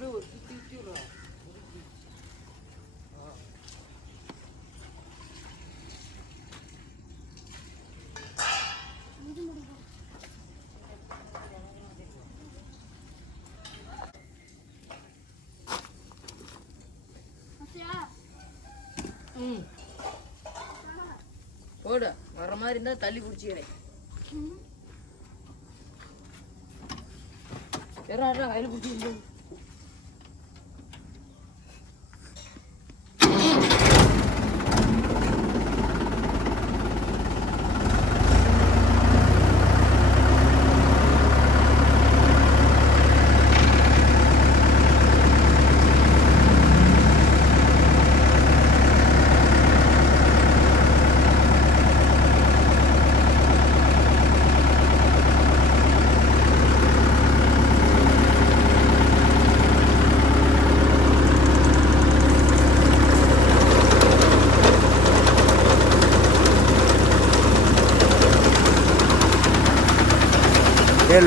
அப்படியே ஒரு சுற்றி சுற்றி விடுறா. ம் போடு. வர மாதிரி இருந்தா தள்ளி குடிச்சுக்கிறேன். யாரும் கையில் குடிச்சு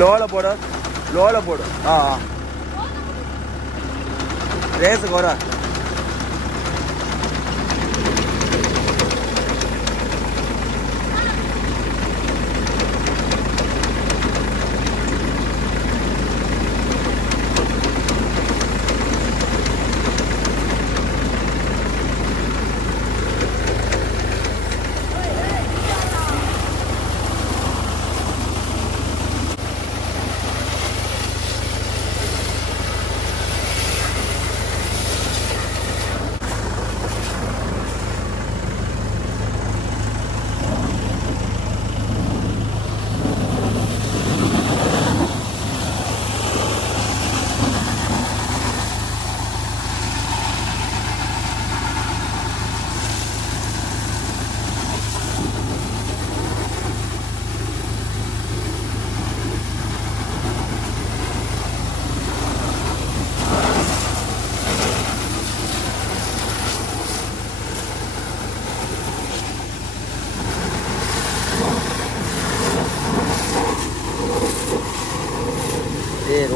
లోల పోడు లోల పోడు రేసు కోరా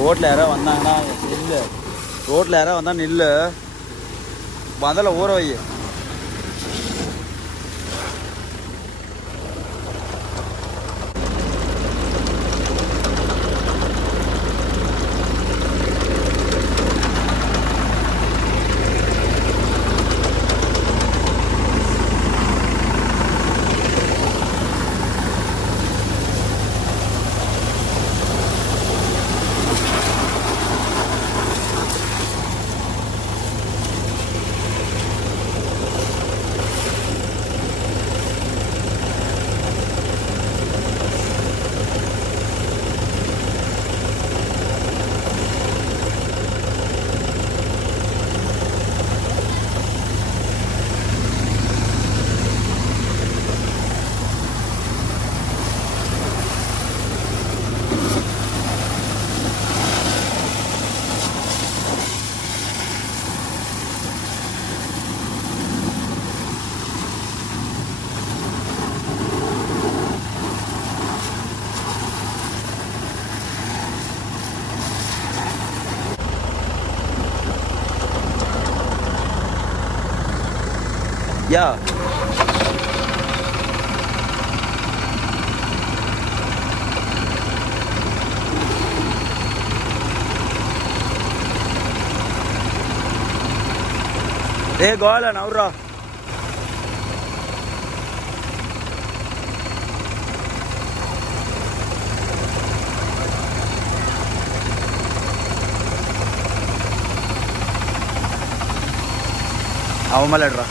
ரோட்டில் யாராவது வந்தாங்கன்னா நில்லு. ரோட்டில் யாராவது வந்தால் நில்லு. முதல்ல ஊற வை. யா ఏ గోళ నవ్వురా. అవమలడ్రా.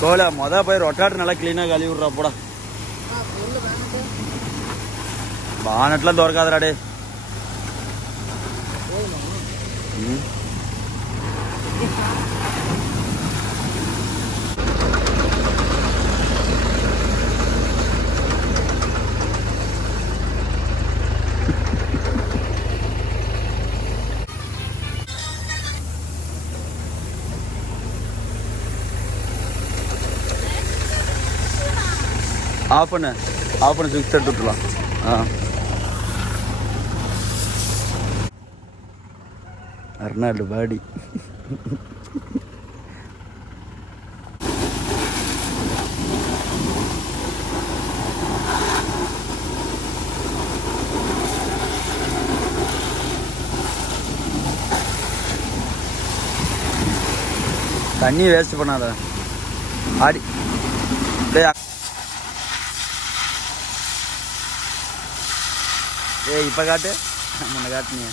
கோல போய் ரொட்டாட்டு நல்லா கிளீனாக கழுவி விட்றா போடா. பானட்லாம் திறக்காதராடே. ஆஃப் பண்ணு சுவிட்ச் தட்டு விட்டுலாம். அர்னால்டு பாடி தண்ணி வேஸ்ட் பண்ணாத ஆடி. ஏய் இப்போ காட்டு முன்ன காட்டுனிய